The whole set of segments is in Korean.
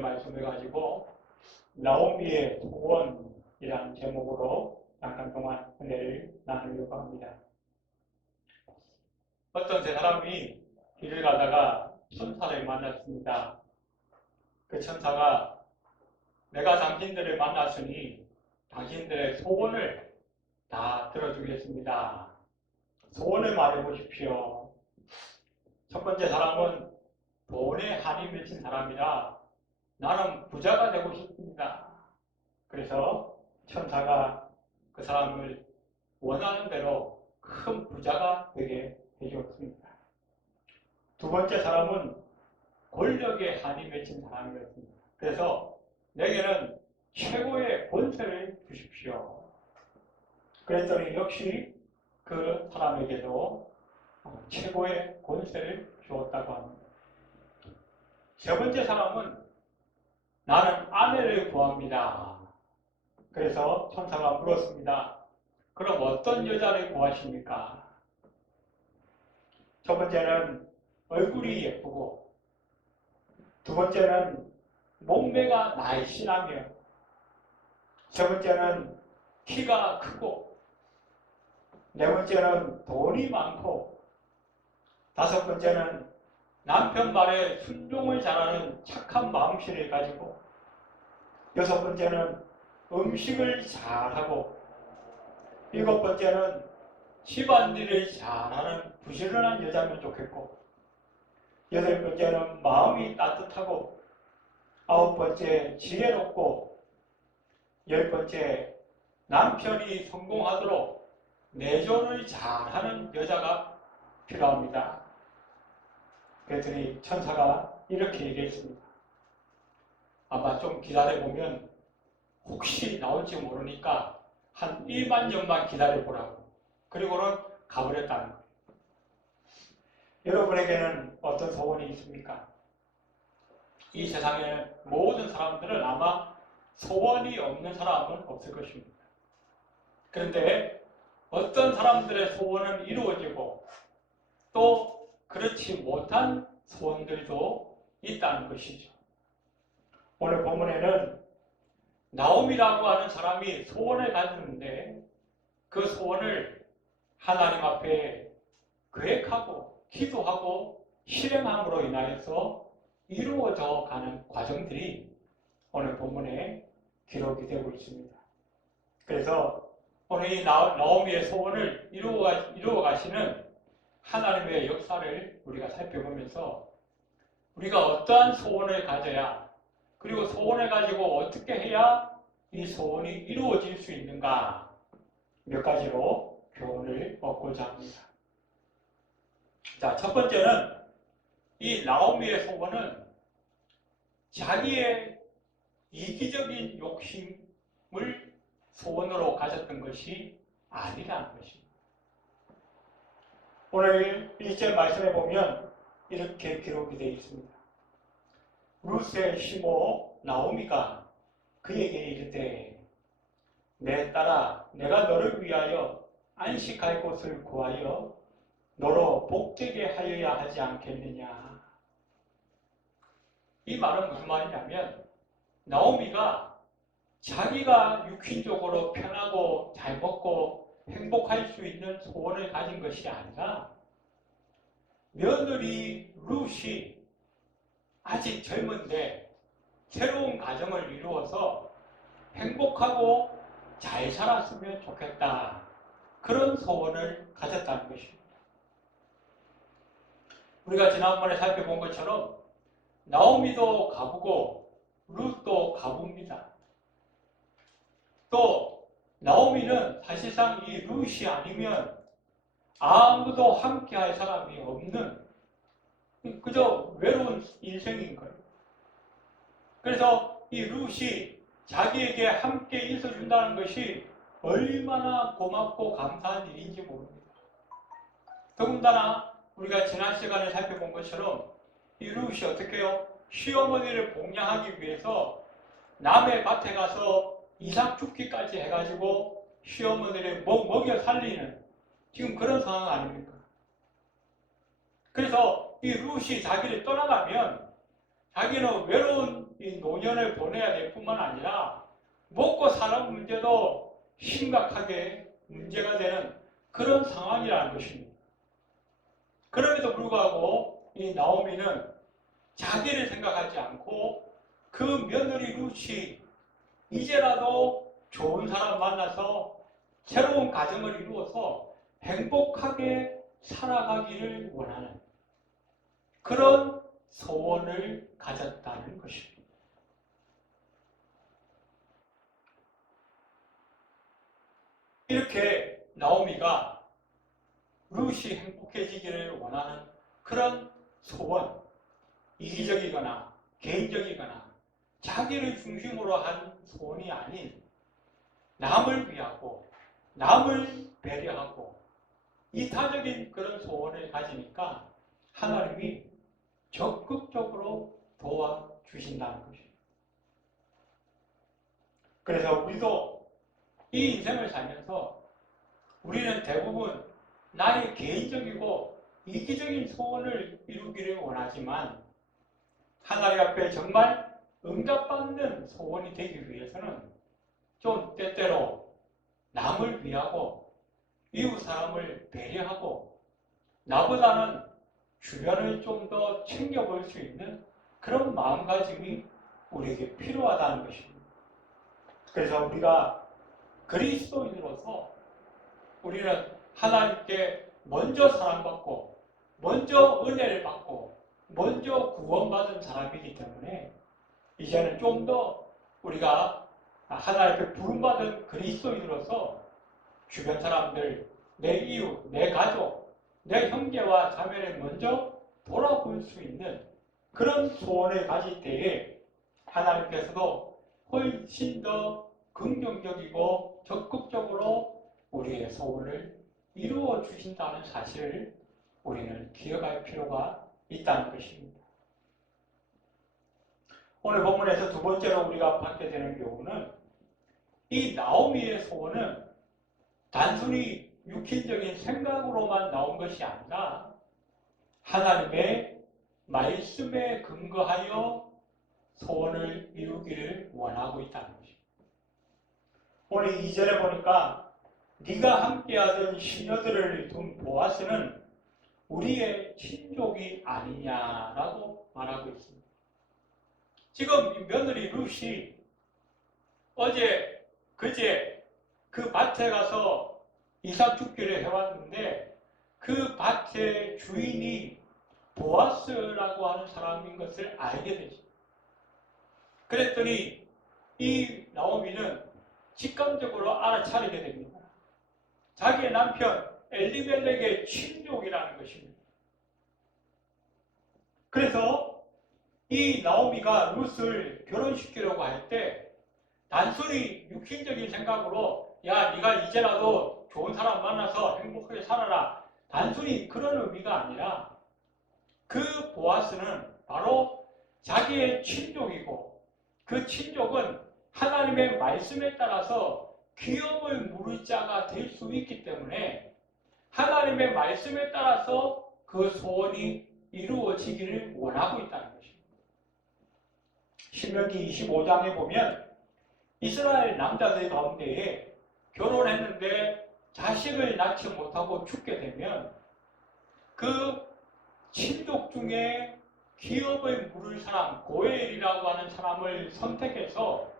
하나님의 말씀을 가지고 나오미의 소원이라는 제목으로 잠깐 동안 은혜를 나누려고 합니다. 어떤 세 사람이 길을 가다가 천사를 만났습니다. 그 천사가 내가 당신들을 만났으니 당신들의 소원을 다 들어주겠습니다. 소원을 말해보십시오. 첫 번째 사람은 돈에 한이 맺힌 사람이라 나는 부자가 되고 싶습니다. 그래서 천사가 그 사람을 원하는 대로 큰 부자가 되게 해주었습니다. 두 번째 사람은 권력에 한이 맺힌 사람이었습니다. 그래서 내게는 최고의 권세를 주십시오. 그랬더니 역시 그 사람에게도 최고의 권세를 주었다고 합니다. 세 번째 사람은 나는 아내를 구합니다. 그래서 천사가 물었습니다. 그럼 어떤 여자를 구하십니까? 첫 번째는 얼굴이 예쁘고, 두 번째는 몸매가 날씬하며, 세 번째는 키가 크고, 네 번째는 돈이 많고, 다섯 번째는 남편 말에 순종을 잘하는 착한 마음씨를 가지고, 여섯 번째는 음식을 잘하고, 일곱 번째는 집안일을 잘하는 부지런한 여자면 좋겠고, 여덟 번째는 마음이 따뜻하고, 아홉 번째 지혜롭고, 열 번째 남편이 성공하도록 내조를 잘하는 여자가 필요합니다. 그랬더니 천사가 이렇게 얘기했습니다. 아마 좀 기다려보면 혹시 나올지 모르니까 한 1만 년만 기다려보라고. 그리고는 가버렸다는 거예요. 여러분에게는 어떤 소원이 있습니까? 이 세상의 모든 사람들은 아마 소원이 없는 사람은 없을 것입니다. 그런데 어떤 사람들의 소원은 이루어지고 또 그렇지 못한 소원들도 있다는 것이죠. 오늘 본문에는 나옴이라고 하는 사람이 소원을 가졌는데 그 소원을 하나님 앞에 계획하고 기도하고 실행함으로 인하여서 이루어져 가는 과정들이 오늘 본문에 기록이 되고 있습니다. 그래서 오늘 이 나오미의 소원을 이루어 가시는 하나님의 역사를 우리가 살펴보면서 우리가 어떠한 소원을 가져야, 그리고 소원을 가지고 어떻게 해야 이 소원이 이루어질 수 있는가, 몇 가지로 교훈을 얻고자 합니다. 자, 첫 번째는 이 나오미의 소원은 자기의 이기적인 욕심을 소원으로 가졌던 것이 아니라는 것입니다. 오늘 1절 말씀에 보면 이렇게 기록이 되어 있습니다. 룻의 시모 나오미가 그에게 이르되 내 딸아 내가 너를 위하여 안식할 곳을 구하여 너로 복되게 하여야 하지 않겠느냐. 이 말은 무슨 말이냐면 나오미가 자기가 육신적으로 편하고 잘 먹고 행복할 수 있는 소원을 가진 것이 아니라 며느리 룻이 아직 젊은데 새로운 가정을 이루어서 행복하고 잘 살았으면 좋겠다. 그런 소원을 가졌다는 것입니다. 우리가 지난번에 살펴본 것처럼 나오미도 가보고 룻도 가봅니다. 또 나오미는 사실상 이 룻이 아니면 아무도 함께할 사람이 없는 그저 외로운 인생인 거예요. 그래서 이 룻이 자기에게 함께 있어준다는 것이 얼마나 고맙고 감사한 일인지 모릅니다. 더군다나 우리가 지난 시간에 살펴본 것처럼 이 룻이 어떻게 해요? 시어머니를 복양하기 위해서 남의 밭에 가서 이삭 죽기까지 해가지고 시어머니를 먹여 살리는 지금 그런 상황 아닙니까? 그래서 이 룻이 자기를 떠나가면 자기는 외로운 이 이 노년을 보내야 될 뿐만 아니라 먹고 사는 문제도 심각하게 문제가 되는 그런 상황이라는 것입니다. 그럼에도 불구하고 이 나오미는 자기를 생각하지 않고 그 며느리 룻이 이제라도 좋은 사람 만나서 새로운 가정을 이루어서 행복하게 살아가기를 원하는 그런 소원을 가졌다는 것입니다. 이렇게 나오미가 룻이 행복해지기를 원하는 그런 소원, 이기적이거나 개인적이거나 자기를 중심으로 한 소원이 아닌 남을 위하고 남을 배려하고 이타적인 그런 소원을 가지니까 하나님이 적극적으로 도와주신다는 것입니다. 그래서 우리도 이 인생을 살면서 우리는 대부분 나의 개인적이고 이기적인 소원을 이루기를 원하지만 하나님 앞에 정말 응답받는 소원이 되기 위해서는 좀 때때로 남을 위하고 이웃 사람을 배려하고 나보다는 주변을 좀 더 챙겨볼 수 있는 그런 마음가짐이 우리에게 필요하다는 것입니다. 그래서 우리가 그리스도인으로서 우리는 하나님께 먼저 사랑받고 먼저 은혜를 받고 먼저 구원받은 사람이기 때문에 이제는 좀 더 우리가 하나님께 부름받은 그리스도인으로서 주변 사람들, 내 이웃, 내 가족, 내 형제와 자매를 먼저 돌아볼 수 있는 그런 소원을 가질 때에 하나님께서도 훨씬 더 긍정적이고 적극적으로 우리의 소원을 이루어 주신다는 사실을 우리는 기억할 필요가 있다는 것입니다. 오늘 본문에서 두 번째로 우리가 받게 되는 교훈은 이 나오미의 소원은 단순히 육신적인 생각으로만 나온 것이 아니라 하나님의 말씀에 근거하여 소원을 이루기를 원하고 있다는 것입니다. 오늘 2절에 보니까 네가 함께하던 시녀들을 둔 보아스는 우리의 친족이 아니냐라고 말하고 있습니다. 지금 며느리 룻이 어제 그제 그 밭에 가서 이삭 줍기를 해왔는데 그 밭의 주인이 보아스라고 하는 사람인 것을 알게 되죠. 그랬더니 이 나오미는 직감적으로 알아차리게 됩니다. 자기의 남편 엘리멜렉의 친족이라는 것입니다. 그래서 이 나오미가 룻을 결혼시키려고 할 때 단순히 육신적인 생각으로 야 네가 이제라도 좋은 사람 만나서 행복하게 살아라 단순히 그런 의미가 아니라 그 보아스는 바로 자기의 친족이고 그 친족은 하나님의 말씀에 따라서 기업을 물을 자가 될 수 있기 때문에 하나님의 말씀에 따라서 그 소원이 이루어지기를 원하고 있다는 것입니다. 신명기 25장에 보면 이스라엘 남자들 가운데에 결혼했는데 자식을 낳지 못하고 죽게 되면 그 친족 중에 기업을 물을 사람, 고엘이라고 하는 사람을 선택해서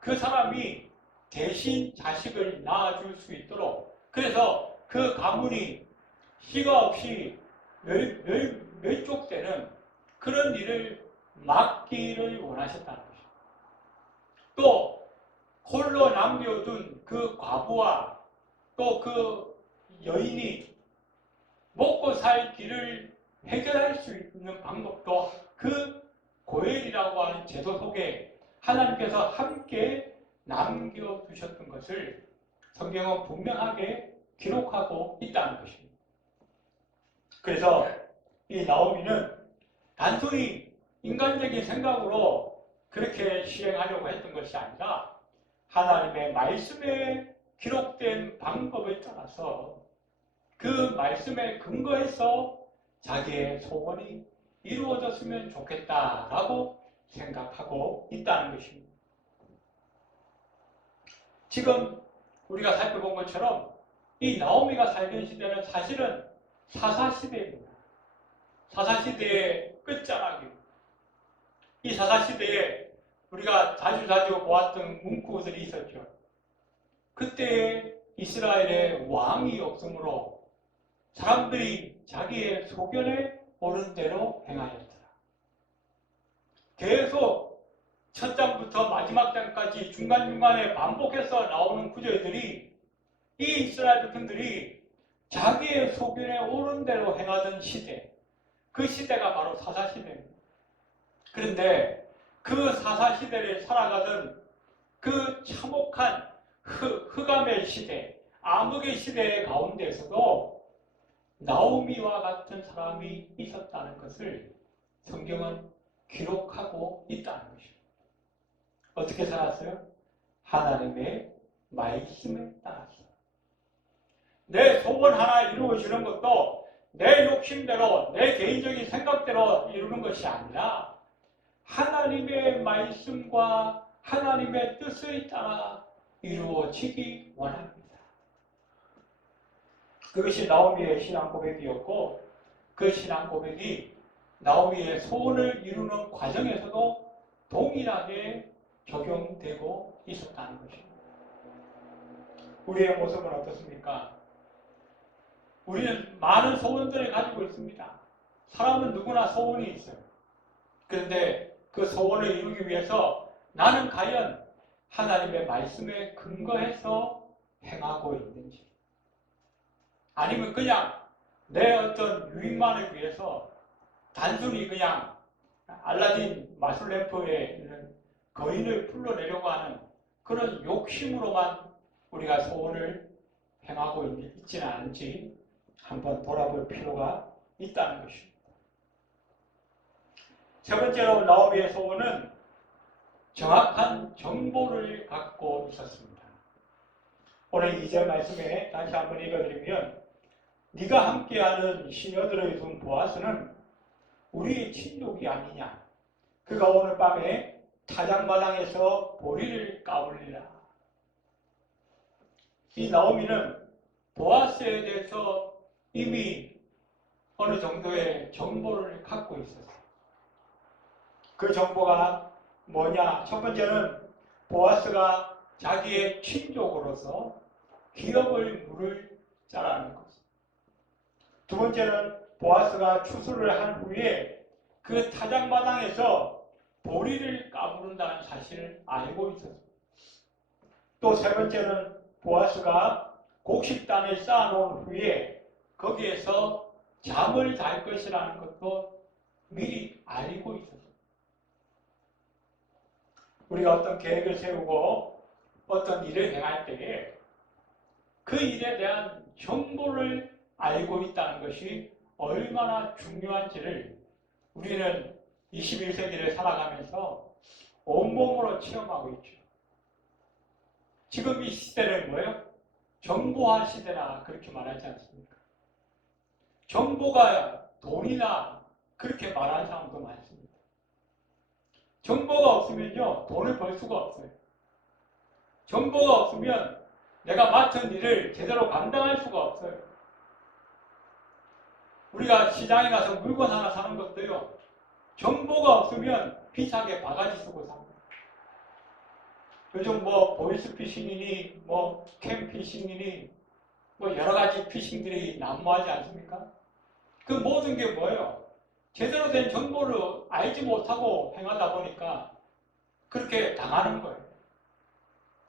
그 사람이 대신 자식을 낳아줄 수 있도록 그래서 그 가문이 희가 없이 멸족되는 그런 일을 막기를 원하셨다는 것입니다. 또 홀로 남겨둔 그 과부와 또 그 여인이 먹고 살 길을 해결할 수 있는 방법도 그 고엘이라고 하는 제도 속에 하나님께서 함께 남겨두셨던 것을 성경은 분명하게 기록하고 있다는 것입니다. 그래서 이 나오미는 단순히 인간적인 생각으로 그렇게 실행하려고 했던 것이 아니라 하나님의 말씀에 기록된 방법에 따라서 그 말씀에 근거해서 자기의 소원이 이루어졌으면 좋겠다라고 생각하고 있다는 것입니다. 지금 우리가 살펴본 것처럼 이 나오미가 살던 시대는 사실은 사사시대입니다. 사사시대의 끝자락이. 이 사사시대에 우리가 자주 보았던 문구들이 있었죠. 그때 이스라엘에 왕이 없으므로 사람들이 자기의 소견에 옳은 대로 행하였더라. 계속 첫 장부터 마지막 장까지 중간중간에 반복해서 나오는 구절들이 이 이스라엘 백성들이 자기의 소견에 옳은 대로 행하던 시대, 그 시대가 바로 사사시대입니다. 그런데 그 사사시대를 살아가던 그 참혹한 흑암의 시대, 암흑의 시대 가운데서도 나오미와 같은 사람이 있었다는 것을 성경은 기록하고 있다는 것입니다. 어떻게 살았어요? 하나님의 말씀에 따라서. 내 소원 하나 이루어지는 것도 내 욕심대로, 내 개인적인 생각대로 이루는 것이 아니라 하나님의 말씀과 하나님의 뜻에 따라 이루어지기 원합니다. 그것이 나오미의 신앙 고백이었고, 그 신앙 고백이 나오미의 소원을 이루는 과정에서도 동일하게 적용되고 있었다는 것입니다. 우리의 모습은 어떻습니까? 우리는 많은 소원들을 가지고 있습니다. 사람은 누구나 소원이 있어요. 그런데 그 소원을 이루기 위해서 나는 과연 하나님의 말씀에 근거해서 행하고 있는지, 아니면 그냥 내 어떤 유익만을 위해서 단순히 그냥 알라딘 마술램프에 있는 거인을 불러내려고 하는 그런 욕심으로만 우리가 소원을 행하고 있지는 않은지 한번 돌아볼 필요가 있다는 것입니다. 세 번째로 나오미의 소원은 정확한 정보를 갖고 있었습니다. 오늘 2절 말씀에 다시 한번 읽어드리면, 네가 함께하는 시녀들의 종 보아스는 우리의 친족이 아니냐. 그가 오늘 밤에 타작마당에서 보리를 까불리라. 이 나오미는 보아스에 대해서 이미 어느 정도의 정보를 갖고 있었어요. 그 정보가 뭐냐? 첫 번째는 보아스가 자기의 친족으로서 기업을 물을 자라는 것. 두 번째는 보아스가 추수를 한 후에 그 타작마당에서 보리를 까부른다는 사실을 알고 있었습니다. 또 세 번째는 보아스가 곡식단을 쌓아놓은 후에 거기에서 잠을 잘 것이라는 것도 미리 알고 있었습니다. 우리가 어떤 계획을 세우고 어떤 일을 행할 때에 그 일에 대한 정보를 알고 있다는 것이 얼마나 중요한지를 우리는 21세기를 살아가면서 온몸으로 체험하고 있죠. 지금 이 시대는 뭐예요? 정보화 시대라 그렇게 말하지 않습니까? 정보가 돈이다 그렇게 말하는 사람도 많습니다. 정보가 없으면요, 돈을 벌 수가 없어요. 정보가 없으면 내가 맡은 일을 제대로 감당할 수가 없어요. 우리가 시장에 가서 물건 하나 사는 것도요, 정보가 없으면 비싸게 바가지 쓰고 삽니다. 요즘 뭐 보이스피싱이니 뭐 캠피싱이니 뭐 여러 가지 피싱들이 난무하지 않습니까? 그 모든 게 뭐예요? 제대로 된 정보를 알지 못하고 행하다 보니까 그렇게 당하는 거예요.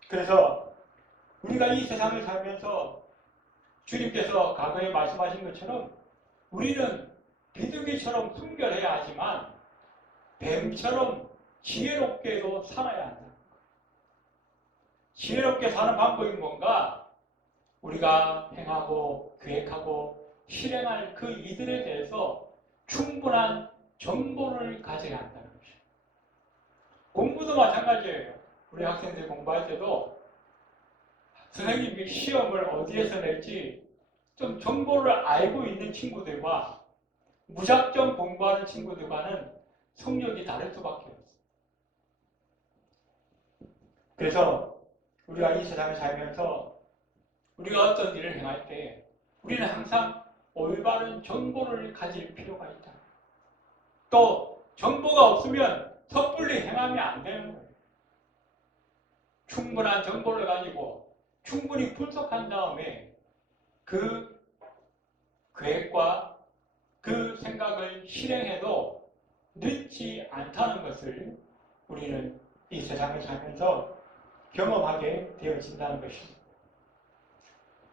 그래서 우리가 이 세상을 살면서 주님께서 과거에 말씀하신 것처럼 우리는 비둘기처럼 순결해야 하지만 뱀처럼 지혜롭게도 살아야 한다. 지혜롭게 사는 방법이 뭔가? 우리가 행하고 계획하고 실행할 그 이들에 대해서 충분한 정보를 가져야 한다는 것이죠. 공부도 마찬가지예요. 우리 학생들 공부할 때도 선생님이 시험을 어디에서 낼지 좀 정보를 알고 있는 친구들과 무작정 공부하는 친구들과는 성적이 다를 수밖에 없어요. 그래서 우리가 이 세상을 살면서 우리가 어떤 일을 행할 때 우리는 항상 올바른 정보를 가질 필요가 있다. 또 정보가 없으면 섣불리 행하면 안 되는 거예요. 충분한 정보를 가지고 충분히 분석한 다음에 그 계획과 그 생각을 실행해도 늦지 않다는 것을 우리는 이 세상을 살면서 경험하게 되어진다는 것입니다.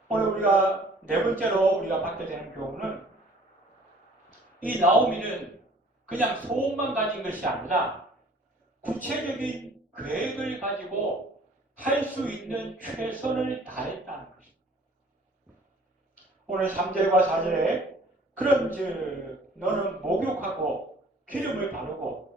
오늘 우리가 네 번째로 우리가 받게 되는 교훈은 이 나오미는 그냥 소원만 가진 것이 아니라 구체적인 계획을 가지고 할 수 있는 최선을 다했다는 것입니다. 오늘 3절과 4절에 그런즉 너는 목욕하고 기름을 바르고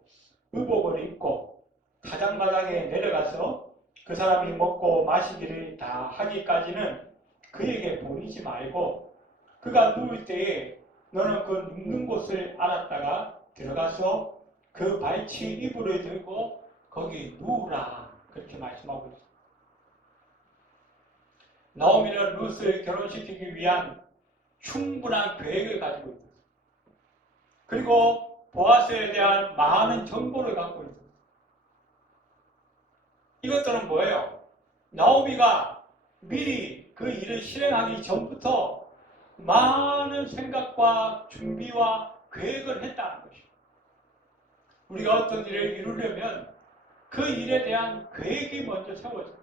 의복을 입고 타작마당에 내려가서 그 사람이 먹고 마시기를 다 하기까지는 그에게 보이지 말고 그가 누울 때에 너는 그 눕는 곳을 알았다가 들어가서 그 발치 이불을 들고 거기 누우라. 그렇게 말씀하고 있습니다. 나오미는 룻을 결혼시키기 위한 충분한 계획을 가지고 있었습니다. 그리고 보아스에 대한 많은 정보를 갖고 있었습니다. 이것들은 뭐예요? 나오미가 미리 그 일을 실행하기 전부터 많은 생각과 준비와 계획을 했다는 것입니다. 우리가 어떤 일을 이루려면 그 일에 대한 계획이 먼저 세워져요.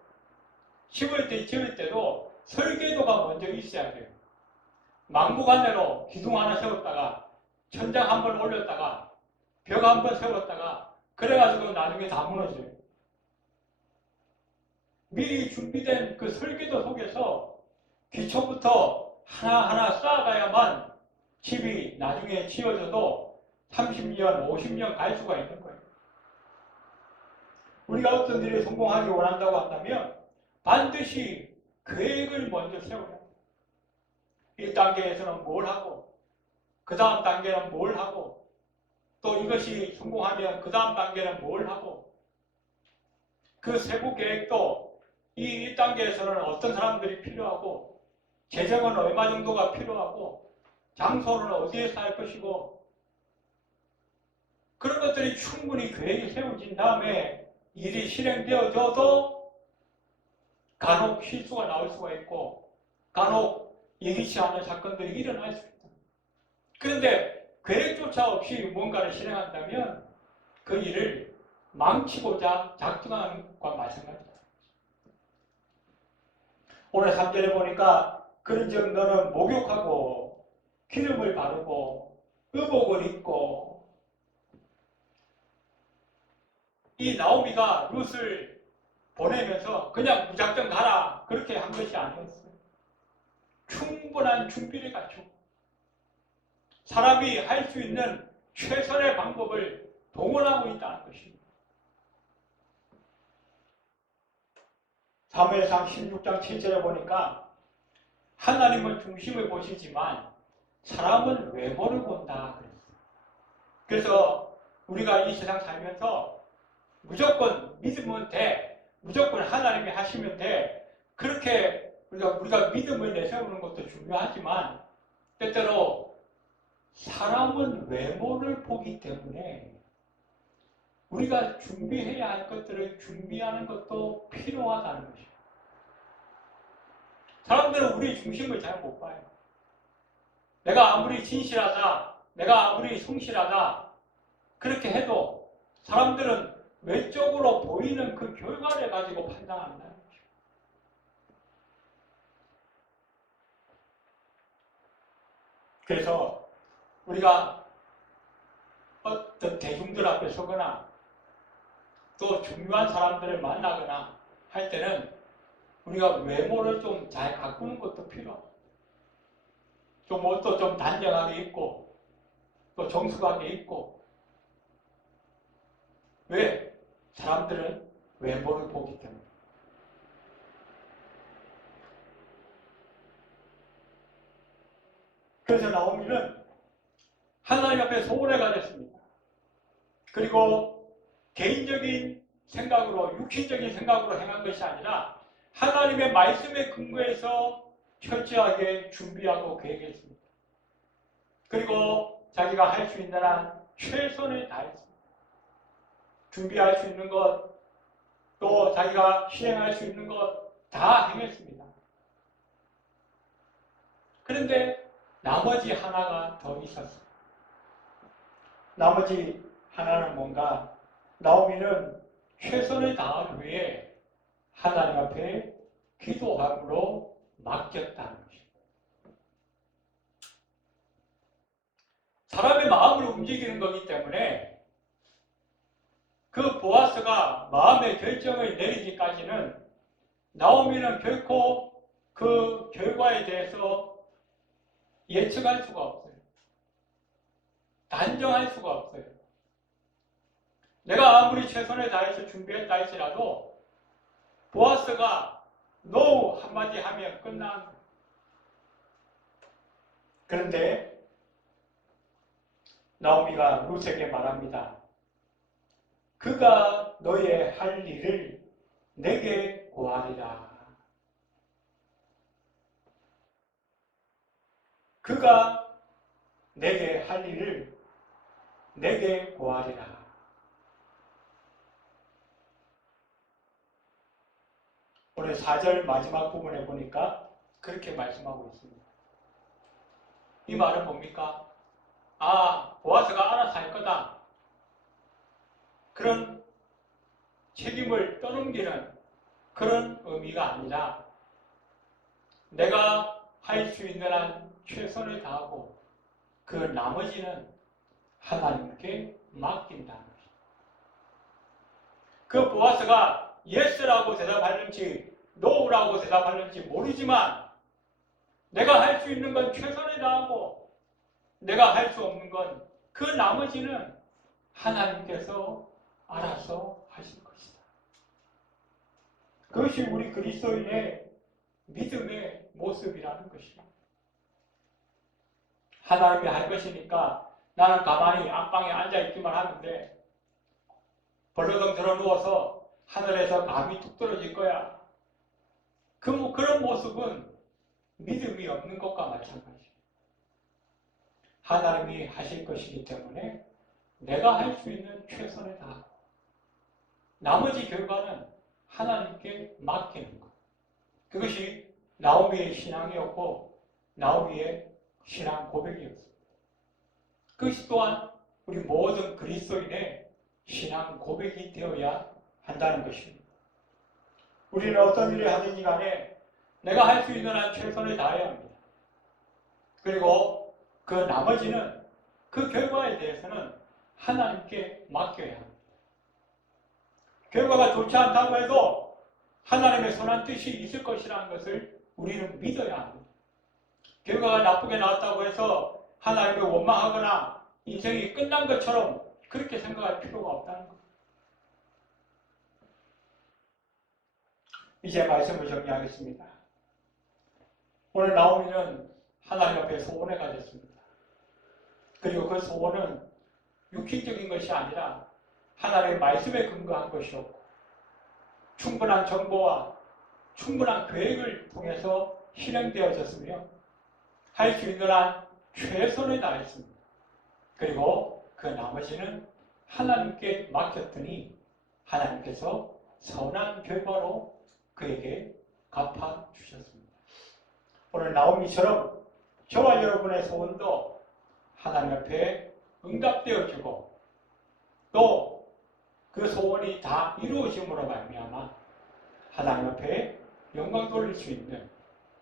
지을 때도 설계도가 먼저 있어야 돼요. 막무가내로 기둥 하나 세웠다가 천장 한 번 올렸다가 벽 한 번 세웠다가 그래가지고 나중에 다 무너져요. 미리 준비된 그 설계도 속에서 기초부터 하나하나 쌓아가야만 집이 나중에 지어져도 30년, 50년 갈 수가 있는 거예요. 우리가 어떤 일에 성공하기 원한다고 한다면 반드시 계획을 먼저 세워야 돼요. 1단계에서는 뭘 하고 그 다음 단계는 뭘 하고 또 이것이 성공하면 그 다음 단계는 뭘 하고 그 세부 계획도 이 1단계에서는 어떤 사람들이 필요하고 재정은 얼마 정도가 필요하고 장소는 어디에서 할 것이고 그런 것들이 충분히 계획이 세워진 다음에 일이 실행되어져도 간혹 실수가 나올 수가 있고 간혹 예기치 않은 사건들이 일어날 수 있다. 그런데 계획조차 없이 뭔가를 실행한다면 그 일을 망치고자 작정하는 것과 마찬가지다. 오늘 3절에 보니까 그런즉 너는 목욕하고 기름을 바르고 의복을 입고 이 나오미가 룻을 보내면서 그냥 무작정 가라 그렇게 한 것이 아니었어요. 충분한 준비를 갖추고 사람이 할 수 있는 최선의 방법을 동원하고 있다는 것입니다. 사무엘상 16장 7절에 보니까 하나님은 중심을 보시지만 사람은 외모를 본다 그랬어요. 그래서 우리가 이 세상 살면서 무조건 믿으면 돼. 무조건 하나님이 하시면 돼. 그렇게 우리가 믿음을 내세우는 것도 중요하지만 때때로 사람은 외모를 보기 때문에 우리가 준비해야 할 것들을 준비하는 것도 필요하다는 것입니다. 사람들은 우리 중심을 잘 못 봐요. 내가 아무리 진실하다, 내가 아무리 성실하다 그렇게 해도 사람들은 외적으로 보이는 그 결과를 가지고 판단한다는 거죠. 그래서 우리가 어떤 대중들 앞에 서거나 또 중요한 사람들을 만나거나 할 때는 우리가 외모를 좀 잘 가꾸는 것도 필요하고 좀 옷도 좀 단정하게 입고 또 정숙하게 입고 왜? 사람들은 외모를 보기 때문에. 그래서 나오미는 하나님 앞에 소원을 가졌습니다. 그리고 개인적인 생각으로, 육신적인 생각으로 행한 것이 아니라 하나님의 말씀에 근거해서 철저하게 준비하고 계획했습니다. 그리고 자기가 할 수 있는 한 최선을 다했습니다. 준비할 수 있는 것, 또 자기가 실행할 수 있는 것 다 행했습니다. 그런데 나머지 하나가 더 있었어요. 나머지 하나는 뭔가, 나오미는 최선을 다하기 위해 하나님 앞에 기도함으로 맡겼다는 것입니다. 사람의 마음을 움직이는 거기 때문에 그 보아스가 마음의 결정을 내리기까지는 나오미는 결코 그 결과에 대해서 예측할 수가 없어요. 단정할 수가 없어요. 내가 아무리 최선을 다해서 준비했다 할지라도 보아스가 노 한마디 하면 끝난 거예요. 그런데 나오미가 룻에게 말합니다. 그가 너의 할 일을 내게 고하리라. 그가 내게 할 일을 내게 고하리라. 오늘 4절 마지막 부분에 보니까 그렇게 말씀하고 있습니다. 이 말은 뭡니까? 보아스가 알아서 할 거다. 그런 책임을 떠넘기는 그런 의미가 아니라 내가 할 수 있는 한 최선을 다하고 그 나머지는 하나님께 맡긴다는 것입니다. 그 보아스가 예스라고 대답하는지 노라고 대답하는지 모르지만 내가 할 수 있는 건 최선을 다하고 내가 할 수 없는 건 그 나머지는 하나님께서 알아서 하실 것이다. 그것이 우리 그리스도인의 믿음의 모습이라는 것입니다. 하나님이 할 것이니까 나는 가만히 안방에 앉아있기만 하는데 벌러덩 들어 누워서 하늘에서 감이 뚝 떨어질 거야. 그런 모습은 믿음이 없는 것과 마찬가지입니다. 하나님이 하실 것이기 때문에 내가 할 수 있는 최선을 다하고 나머지 결과는 하나님께 맡기는 것. 그것이 나오미의 신앙이었고 나오미의 신앙 고백이었습니다. 그것이 또한 우리 모든 그리스도인의 신앙 고백이 되어야 한다는 것입니다. 우리는 어떤 일을 하든지 간에 내가 할 수 있는 한 최선을 다해야 합니다. 그리고 그 나머지는 그 결과에 대해서는 하나님께 맡겨야 합니다. 결과가 좋지 않다고 해도 하나님의 선한 뜻이 있을 것이라는 것을 우리는 믿어야 합니다. 결과가 나쁘게 나왔다고 해서 하나님을 원망하거나 인생이 끝난 것처럼 그렇게 생각할 필요가 없다는 것. 이제 말씀을 정리하겠습니다. 오늘 나오미는 하나님 앞에 소원을 가졌습니다. 그리고 그 소원은 육신적인 것이 아니라 하나님의 말씀에 근거한 것이었고 충분한 정보와 충분한 계획을 통해서 실행되어졌으며 할 수 있는 한 최선을 다했습니다. 그리고 그 나머지는 하나님께 맡겼더니 하나님께서 선한 결과로 그에게 갚아주셨습니다. 오늘 나오미처럼 저와 여러분의 소원도 하나님 앞에 응답되어지고 또 그 소원이 다 이루어짐으로 말미암아 하나님 앞에 영광 돌릴 수 있는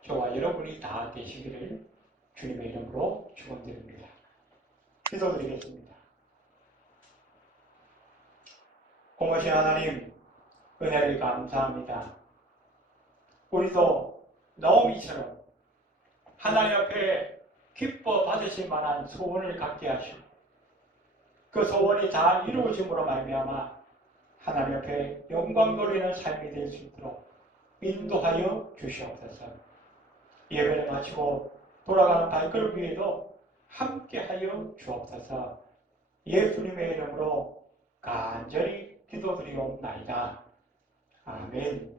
저와 여러분이 다 되시기를 주님의 이름으로 축원드립니다. 기도드리겠습니다. 고모신 하나님, 은혜를 감사합니다. 우리도 나오미처럼 하나님 앞에 기뻐 받으실 만한 소원을 갖게 하시고 그 소원이 다 이루어짐으로 말미암아 하나님 앞에 영광 돌리는 삶이 될 수 있도록 인도하여 주시옵소서. 예배를 마치고 돌아가는 발걸음 위에도 함께하여 주옵소서. 예수님의 이름으로 간절히 기도드리옵나이다. 아멘.